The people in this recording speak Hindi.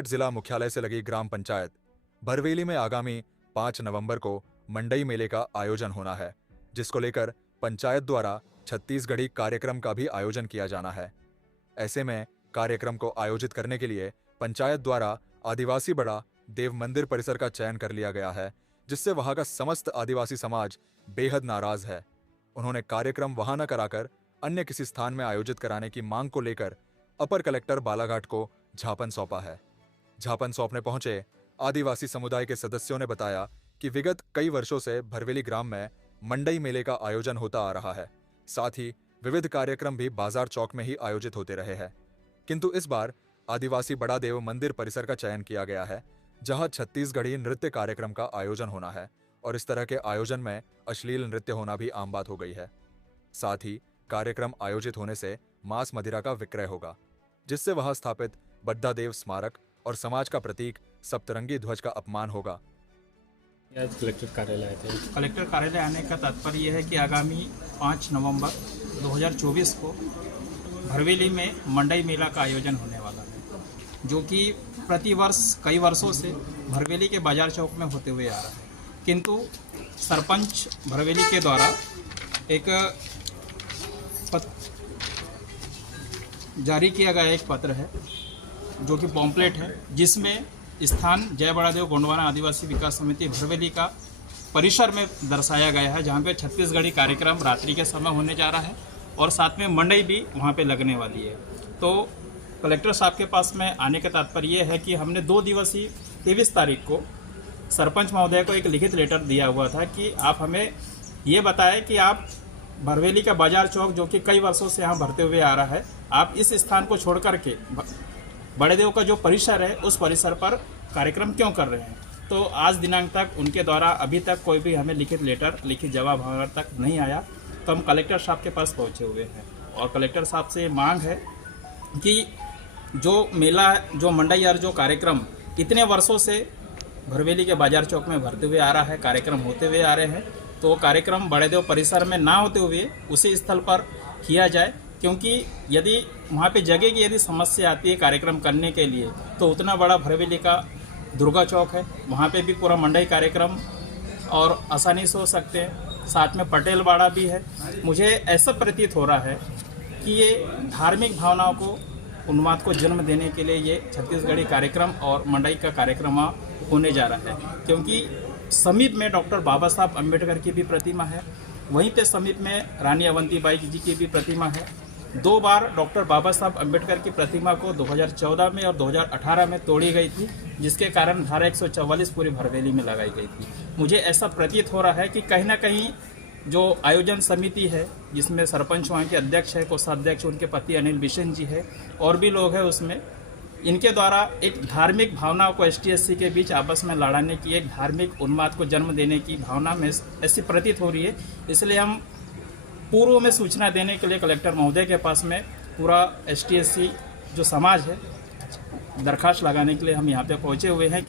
बालाघाट जिला मुख्यालय से लगी ग्राम पंचायत भरवेली में आगामी 5 नवंबर को मंडई मेले का आयोजन होना है, जिसको लेकर पंचायत द्वारा छत्तीसगढ़ी कार्यक्रम का भी आयोजन किया जाना है। ऐसे में कार्यक्रम को आयोजित करने के लिए पंचायत द्वारा आदिवासी बड़ा देव मंदिर परिसर का चयन कर लिया गया है, जिससे वहां का समस्त आदिवासी समाज बेहद नाराज है। उन्होंने कार्यक्रम वहां न कराकर अन्य किसी स्थान में आयोजित कराने की मांग को लेकर अपर कलेक्टर बालाघाट को ज्ञापन सौंपा है। ज्ञापन सौंपने पहुंचे आदिवासी समुदाय के सदस्यों ने बताया कि विगत कई वर्षों से भरवेली ग्राम में मंडई मेले का आयोजन होता आ रहा है। साथ ही विविध कार्यक्रम भी बाजार चौक में ही आयोजित होते रहे हैं, किंतु इस बार आदिवासी बड़ा देव मंदिर परिसर का चयन किया गया है, जहां छत्तीसगढ़ी नृत्य कार्यक्रम का आयोजन होना है और इस तरह के आयोजन में अश्लील नृत्य होना भी आम बात हो गई है। साथ ही कार्यक्रम आयोजित होने से मांस मदिरा का विक्रय होगा, जिससे वहां स्थापित बड्डा देव स्मारक और समाज का प्रतीक सप्तरंगी ध्वज का अपमान होगा। आज कलेक्टर कार्यालय आए थे। कलेक्टर कार्यालय आने का तात्पर्य यह है कि आगामी 5 नवंबर 2024 को भरवेली में मंडई मेला का आयोजन होने वाला है, जो कि प्रतिवर्ष कई वर्षों से भरवेली के बाजार चौक में होते हुए आ रहा है। किंतु सरपंच भरवेली के द्वारा एक जारी किया गया एक पत्र है, जो कि पॉम्पलेट है, जिसमें स्थान जय बड़ादेव गोंडवाना आदिवासी विकास समिति भरवेली का परिसर में दर्शाया गया है, जहां पे छत्तीसगढ़ी कार्यक्रम रात्रि के समय होने जा रहा है और साथ में मंडई भी वहां पे लगने वाली है। तो कलेक्टर साहब के पास में आने का तात्पर्य यह है कि हमने 2 दिवसीय 23 तारीख को सरपंच महोदय को एक लिखित लेटर दिया हुआ था कि आप हमें ये बताएं कि आप भरवेली का बाजार चौक, जो कि कई वर्षों से यहाँ भरते हुए आ रहा है, आप इस स्थान को छोड़ करके बड़े देव का जो परिसर है उस परिसर पर कार्यक्रम क्यों कर रहे हैं। तो आज दिनांक तक उनके द्वारा अभी तक कोई भी हमें लिखित जवाब हमारे तक नहीं आया। तो हम कलेक्टर साहब के पास पहुंचे हुए हैं और कलेक्टर साहब से मांग है कि जो मेला, जो मंडई और जो कार्यक्रम इतने वर्षों से भरवेली के बाजार चौक में भरते हुए आ रहा है, कार्यक्रम होते हुए आ रहे हैं, तो कार्यक्रम बड़े देव परिसर में ना होते हुए उसी स्थल पर किया जाए, क्योंकि यदि वहाँ पे जगह की यदि समस्या आती है कार्यक्रम करने के लिए, तो उतना बड़ा भरवेली का दुर्गा चौक है, वहाँ पे भी पूरा मंडई कार्यक्रम और आसानी से हो सकते हैं। साथ में पटेल बाड़ा भी है। मुझे ऐसा प्रतीत हो रहा है कि ये धार्मिक भावनाओं को, उन्माद को जन्म देने के लिए ये छत्तीसगढ़ी कार्यक्रम और मंडई का कार्यक्रम होने जा रहा है, क्योंकि समीप में डॉक्टर बाबा साहब अम्बेडकर की भी प्रतिमा है, वहीं पे समीप में रानी अवंतीबाई जी की भी प्रतिमा है। 2 बार डॉक्टर बाबा साहब अम्बेडकर की प्रतिमा को 2014 में और 2018 में तोड़ी गई थी, जिसके कारण धारा 144 पूरी भरवेली में लगाई गई थी। मुझे ऐसा प्रतीत हो रहा है कि कहीं ना कहीं जो आयोजन समिति है, जिसमें सरपंच वहाँ के अध्यक्ष है, कोषाध्यक्ष उनके पति अनिल बिशन जी है और भी लोग हैं, उसमें इनके द्वारा एक धार्मिक भावनाओं को ST/SC के बीच आपस में लड़ाने की, एक धार्मिक उन्माद को जन्म देने की भावना में ऐसी प्रतीत हो रही है। इसलिए हम पूर्व में सूचना देने के लिए कलेक्टर महोदय के पास में पूरा ST/SC जो समाज है दरखास्त लगाने के लिए हम यहाँ पे पहुँचे हुए हैं।